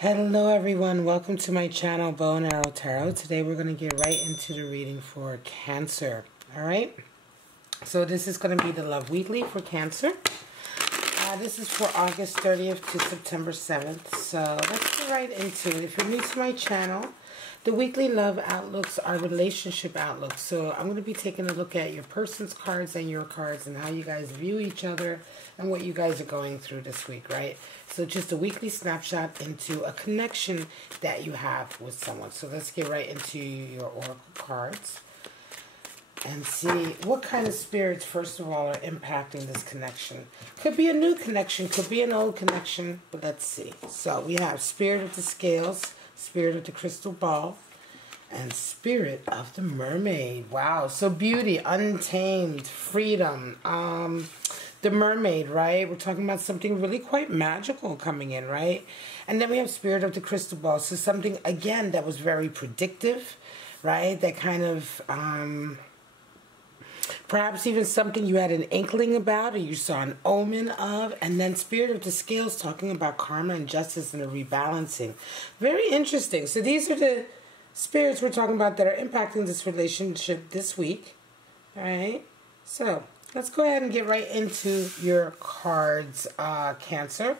Hello everyone, welcome to my channel Bow and Arrow Tarot. Today we're going to get right into the reading for Cancer. Alright, so this is going to be the Love Weekly for Cancer. This is for August 30th to September 7th. So let's get right into it. If you're new to my channel, the weekly love outlooks are relationship outlooks. So I'm going to be taking a look at your person's cards and your cards and how you guys view each other and what you guys are going through this week, right? So just a weekly snapshot into a connection that you have with someone. So let's get right into your oracle cards and see what kind of spirits, first of all, are impacting this connection. Could be a new connection, could be an old connection, but let's see. So we have Spirit of the Scales, Spirit of the Crystal Ball, and Spirit of the Mermaid. Wow, so beauty, untamed, freedom, the mermaid, right? We're talking about something really quite magical coming in, right? And then we have Spirit of the Crystal Ball, so something, again, that was very predictive, right? That kind of, perhaps even something you had an inkling about or you saw an omen of. And then Spirit of the Scales talking about karma and justice and a rebalancing. Very interesting. So these are the spirits we're talking about that are impacting this relationship this week. All right. So let's go ahead and get right into your cards, Cancer.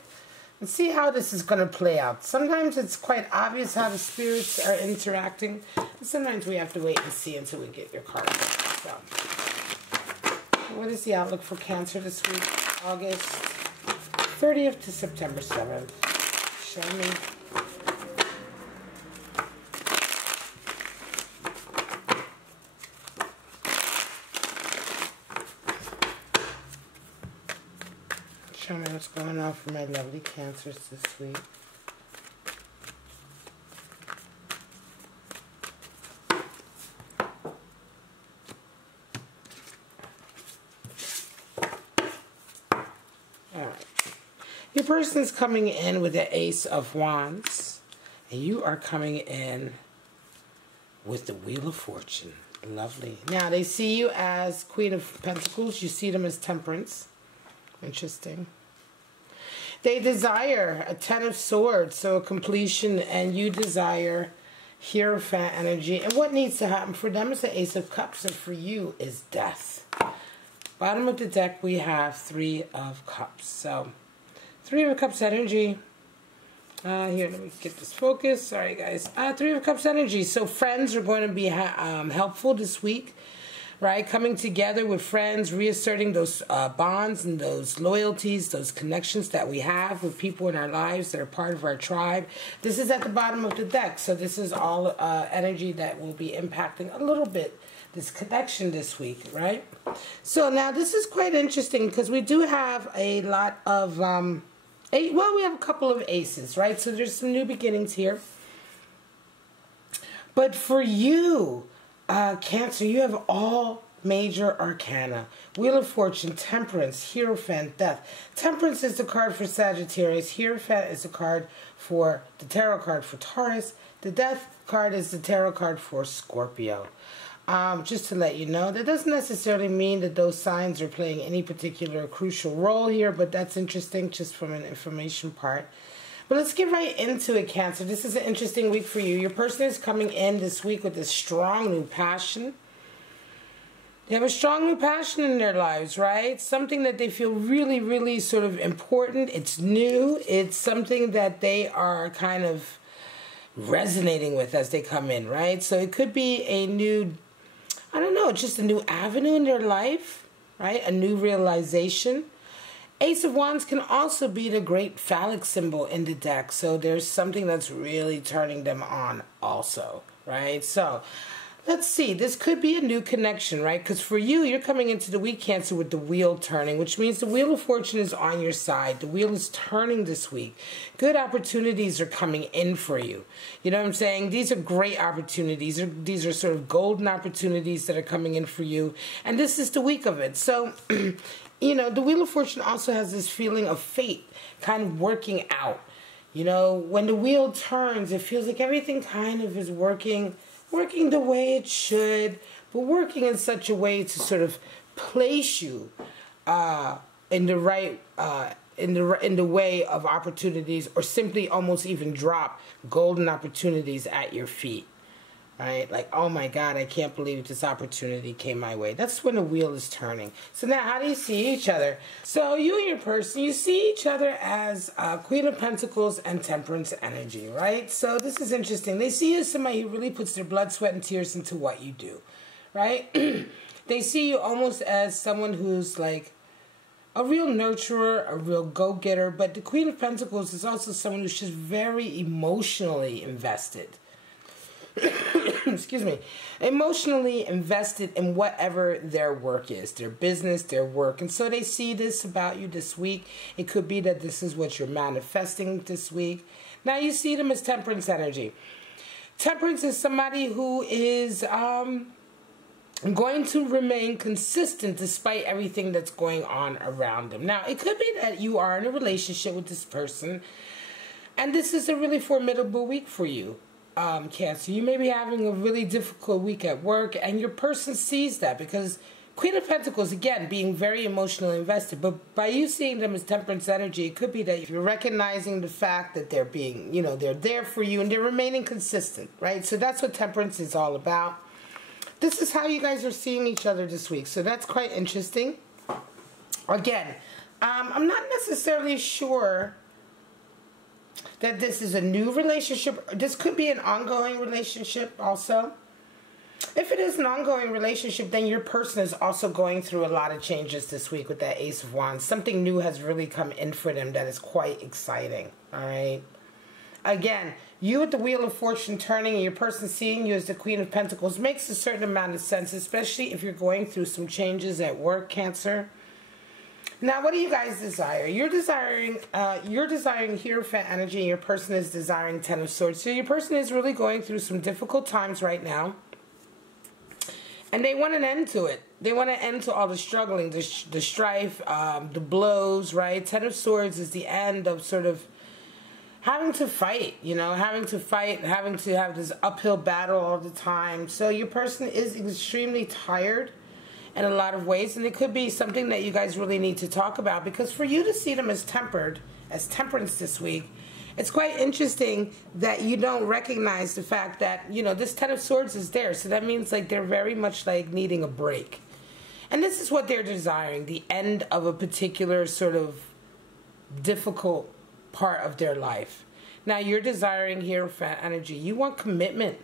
And see how this is going to play out. Sometimes it's quite obvious how the spirits are interacting. And sometimes we have to wait and see until we get your cards. So what is the outlook for Cancer this week? August 30th to September 7th. Show me. Show me what's going on for my lovely Cancers this week. Your person is coming in with the Ace of Wands, and you are coming in with the Wheel of Fortune. Lovely. Now, they see you as Queen of Pentacles. You see them as Temperance. Interesting. They desire a Ten of Swords, so a completion, and you desire Hierophant energy. And what needs to happen for them is the Ace of Cups, and for you is death. Bottom of the deck, we have Three of Cups. So Three of Cups energy. Here, let me get this focus. Sorry, guys. Three of Cups energy. So friends are going to be helpful this week, right? Coming together with friends, reasserting those bonds and those loyalties, those connections that we have with people in our lives that are part of our tribe. This is at the bottom of the deck. So this is all energy that will be impacting a little bit this connection this week, right? So now this is quite interesting because we do have a lot of, well, we have a couple of aces, right? So there's some new beginnings here. But for you, Cancer, you have all major arcana. Wheel of Fortune, Temperance, Hierophant, Death. Temperance is the card for Sagittarius. Hierophant is the card for the tarot card for Taurus. The Death card is the tarot card for Scorpio. Just to let you know, that doesn't necessarily mean that those signs are playing any particular crucial role here, but that's interesting just from an information part. But let's get right into it, Cancer. This is an interesting week for you. Your person is coming in this week with a strong new passion. They have a strong new passion in their lives, right? Something that they feel really, really sort of important. It's new. It's something that they are kind of resonating with as they come in, right? So it could be a new, I don't know, just a new avenue in their life, right? A new realization. Ace of Wands can also be the great phallic symbol in the deck. So there's something that's really turning them on also, right? So let's see. This could be a new connection, right? Because for you, you're coming into the week, Cancer, with the wheel turning, which means the Wheel of Fortune is on your side. The wheel is turning this week. Good opportunities are coming in for you. You know what I'm saying? These are great opportunities. These are sort of golden opportunities that are coming in for you. And this is the week of it. So you know, the Wheel of Fortune also has this feeling of fate kind of working out. You know, when the wheel turns, it feels like everything kind of is working the way it should, but working in such a way to sort of place you in the right in the way of opportunities, or simply almost even drop golden opportunities at your feet. Right? Like, oh my God, I can't believe this opportunity came my way. That's when the wheel is turning. So now, how do you see each other? So you and your person, you see each other as Queen of Pentacles and Temperance energy, right? So this is interesting. They see you as somebody who really puts their blood, sweat, and tears into what you do, right? They see you almost as someone who's like a real nurturer, a real go-getter. But the Queen of Pentacles is also someone who's just very emotionally invested. Excuse me, emotionally invested in whatever their work is, their business, their work. And so they see this about you this week. It could be that this is what you're manifesting this week. Now you see them as Temperance energy. Temperance is somebody who is going to remain consistent despite everything that's going on around them. Now, it could be that you are in a relationship with this person, and this is a really formidable week for you. Cancer, you may be having a really difficult week at work, and your person sees that, because Queen of Pentacles, again, being very emotionally invested, but by you seeing them as Temperance energy, it could be that you're recognizing the fact that they're being, they're there for you and they're remaining consistent, right? So that's what Temperance is all about. This is how you guys are seeing each other this week, so that's quite interesting. Again, I'm not necessarily sure that this is a new relationship. This could be an ongoing relationship also. If it is an ongoing relationship, then your person is also going through a lot of changes this week with that Ace of Wands. Something new has really come in for them that is quite exciting, all right? Again, you with the Wheel of Fortune turning and your person seeing you as the Queen of Pentacles makes a certain amount of sense, especially if you're going through some changes at work, Cancer. Now, what do you guys desire? You're desiring Hierophant energy, and your person is desiring Ten of Swords. So your person is really going through some difficult times right now, and they want an end to it. They want an end to all the struggling, the strife, the blows, right? Ten of Swords is the end of sort of having to fight, having to have this uphill battle all the time. So your person is extremely tired in a lot of ways, and it could be something that you guys really need to talk about, because for you to see them as Temperance this week, it's quite interesting that you don't recognize the fact that, this Ten of Swords is there. So that means like they're very much like needing a break. And this is what they're desiring, the end of a particular sort of difficult part of their life. Now you're desiring Hierophant energy. You want commitment.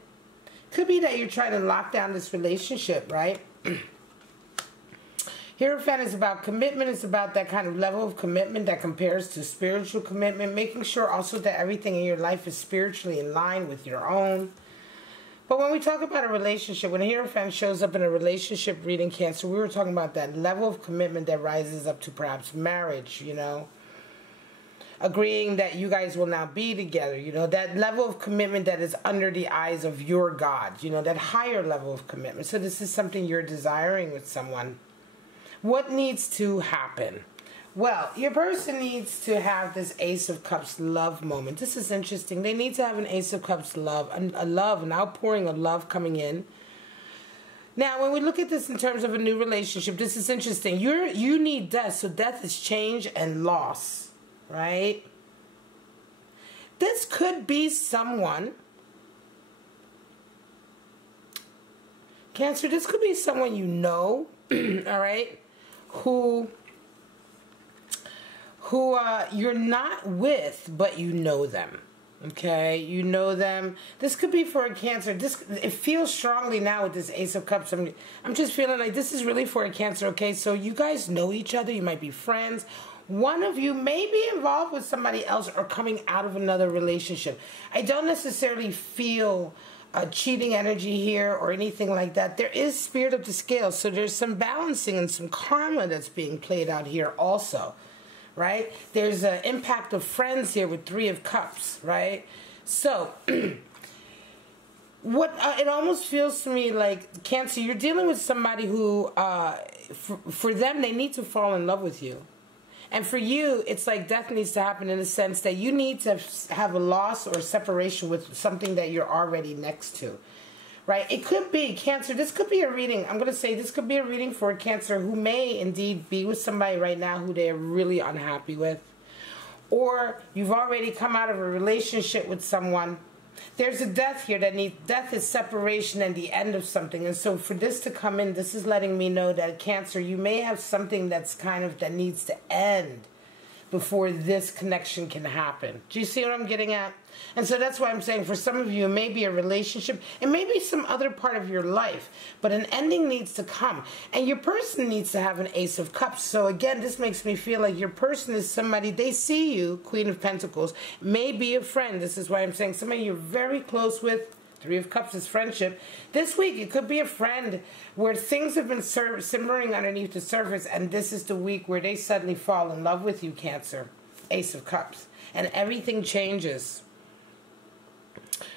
Could be that you're trying to lock down this relationship, right? Hierophant is about commitment. It's about that kind of level of commitment that compares to spiritual commitment, making sure also that everything in your life is spiritually in line with your own. But when we talk about a relationship, when a Hierophant shows up in a relationship reading, Cancer, we were talking about that level of commitment that rises up to perhaps marriage, agreeing that you guys will now be together, that level of commitment that is under the eyes of your God, that higher level of commitment. So this is something you're desiring with someone. What needs to happen? Well, your person needs to have this Ace of Cups love moment. This is interesting. They need to have an Ace of Cups love, an outpouring of love coming in. Now, when we look at this in terms of a new relationship, this is interesting. You need death, so death is change and loss, right? This could be someone, Cancer, this could be someone all right, who you're not with, but you know them. Okay, you know them. This could be for a Cancer. It feels strongly now with this Ace of Cups. I'm just feeling like this is really for a Cancer. Okay, so you guys know each other. You might be friends. One of you may be involved with somebody else or coming out of another relationship. I don't necessarily feel cheating energy here or anything like that. There is Spirit of the Scales, so there's some balancing and some karma that's being played out here also, right? There's an impact of friends here with Three of Cups, right? So it almost feels to me like, Cancer, you're dealing with somebody who for them, they need to fall in love with you. And for you, it's like death needs to happen in the sense that you need to have a loss or a separation with something that you're already next to, right? It could be, Cancer, this could be a reading. I'm going to say this could be a reading for a Cancer who may indeed be with somebody right now who they're really unhappy with. or you've already come out of a relationship with someone. There's a death here death is separation and the end of something. And so for this to come in, this is letting me know that Cancer, you may have something that's that needs to end before this connection can happen. Do you see what I'm getting at? And so that's why I'm saying for some of you, it may be a relationship, it may be some other part of your life, but an ending needs to come. And your person needs to have an Ace of Cups. So again, this makes me feel like your person is somebody, they see you, Queen of Pentacles, may be a friend. This is why I'm saying somebody you're very close with. Three of Cups is friendship. This week, it could be a friend where things have been simmering underneath the surface, and this is the week where they suddenly fall in love with you, Cancer. Ace of Cups. And everything changes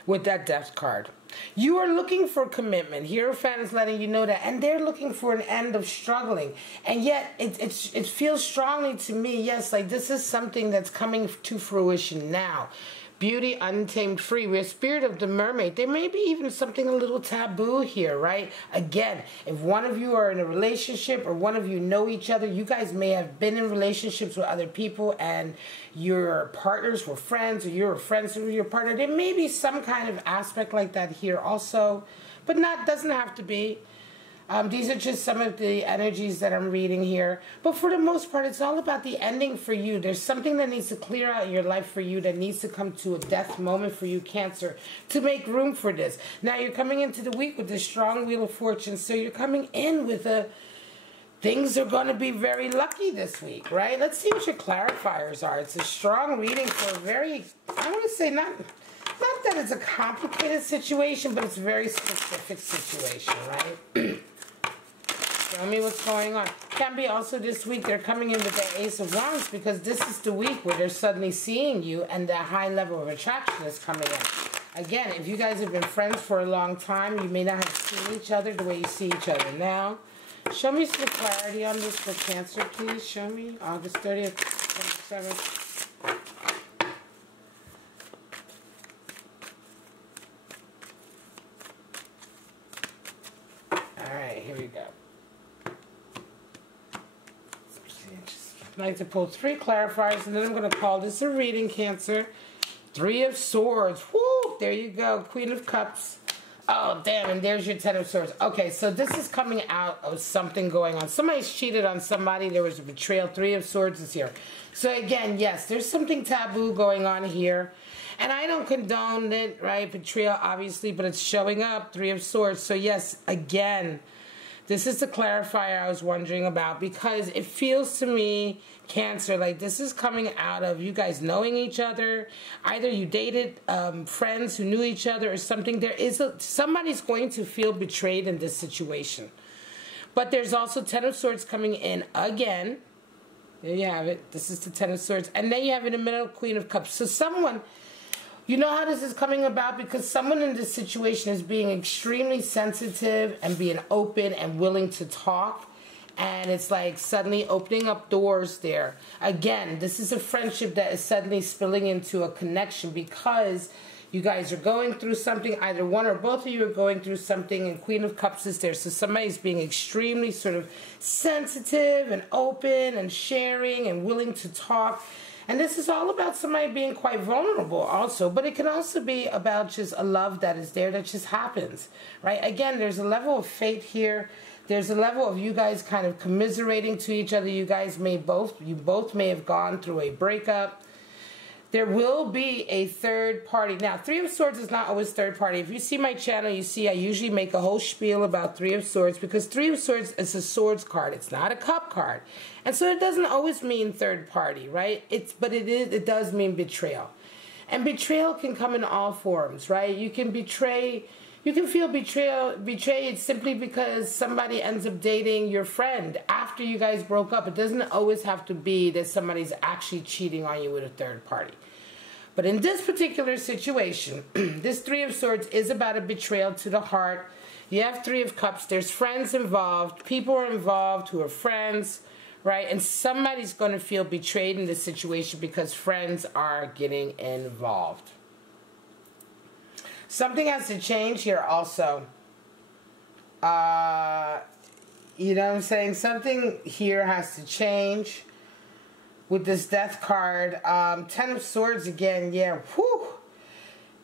with that Death card. You are looking for commitment. Hierophant is letting you know that, and they're looking for an end of struggling. And yet, it feels strongly to me, yes, like this is something that's coming to fruition now. Beauty, untamed, free. We're Spirit of the Mermaid. There may be even something a little taboo here, right? Again, if one of you are in a relationship or one of you know each other, you guys may have been in relationships with other people and your partners were friends, or you were friends with your partner. There may be some kind of aspect like that here also, but doesn't have to be. These are just some of the energies that I'm reading here. But for the most part, it's all about the ending for you. There's something that needs to clear out in your life for you, that needs to come to a death moment for you, Cancer, to make room for this. Now, you're coming into the week with this strong Wheel of Fortune. So you're coming in with things are going to be very lucky this week, right? Let's see what your clarifiers are. It's a strong reading for a very, I want to say, not that it's a complicated situation, but it's a very specific situation, right? Show me what's going on. Can be also this week they're coming in with the Ace of Wands, because this is the week where they're suddenly seeing you and that high level of attraction is coming in. Again, if you guys have been friends for a long time, you may not have seen each other the way you see each other now. Show me some clarity on this for Cancer, please. Show me. August 30th, 27th. Alright, here we go. I like to pull 3 clarifiers, and then I'm going to call this a reading, Cancer. 3 of Swords. Woo! There you go. Queen of Cups. Oh, damn, and there's your 10 of Swords. Okay, so this is coming out of something going on. Somebody's cheated on somebody. There was a betrayal. 3 of Swords is here. So again, yes, there's something taboo going on here. And I don't condone it, right? Betrayal, obviously, but it's showing up. 3 of Swords. So yes, again, this is the clarifier I was wondering about, because it feels to me, Cancer, like this is coming out of you guys knowing each other. Either you dated friends who knew each other or something. Somebody's going to feel betrayed in this situation. But there's also 10 of Swords coming in again. There you have it. This is the 10 of Swords. And then you have in the middle Queen of Cups. So someone... You know how this is coming about? Because someone in this situation is being extremely sensitive and being open and willing to talk. And it's like suddenly opening up doors there. Again, this is a friendship that is suddenly spilling into a connection because you guys are going through something. Either one or both of you are going through something, and Queen of Cups is there. So somebody's being extremely sort of sensitive and open and sharing and willing to talk. And this is all about somebody being quite vulnerable also. But it can also be about just a love that is there that just happens, right? Again, there's a level of fate here. There's a level of you guys kind of commiserating to each other. You both may have gone through a breakup. There will be a third party. Now, 3 of Swords is not always third party. If you see my channel, you see I usually make a whole spiel about 3 of Swords, because 3 of Swords is a swords card. It's not a cup card. And so it doesn't always mean third party, right? But it does mean betrayal. And betrayal can come in all forms, right? You can feel betrayed simply because somebody ends up dating your friend after you guys broke up. It doesn't always have to be that somebody's actually cheating on you with a third party. But in this particular situation, this 3 of Swords is about a betrayal to the heart. You have 3 of Cups. There's friends involved. People are involved who are friends, right? And somebody's going to feel betrayed in this situation because friends are getting involved. Something has to change here also. You know what I'm saying? Something here has to change. with this Death card. Ten of Swords again. Yeah, whew.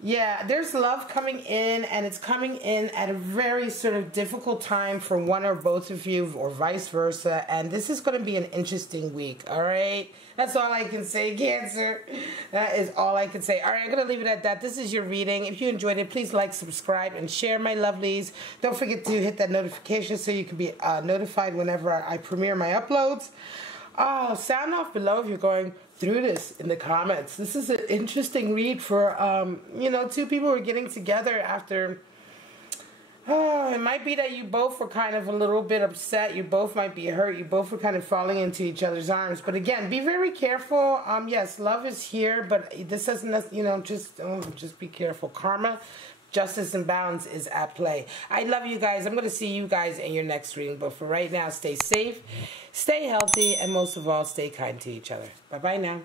Yeah, there's love coming in, and it's coming in at a very sort of difficult time for one or both of you, or vice versa, and this is going to be an interesting week, all right? That's all I can say, Cancer. That is all I can say. All right, I'm going to leave it at that. This is your reading. If you enjoyed it, please like, subscribe, and share, my lovelies. Don't forget to hit that notification so you can be notified whenever I premiere my uploads. Oh, sound off below if you're going through this in the comments. This is an interesting read for, you know, two people who are getting together after... it might be that you both were kind of a little bit upset. You both might be hurt. You both were kind of falling into each other's arms. But again, be very careful. Yes, love is here, but this doesn't, you know, just be careful. Karma, justice, and balance is at play. I love you guys. I'm going to see you guys in your next reading. But for right now, stay safe, stay healthy, and most of all, stay kind to each other. Bye-bye now.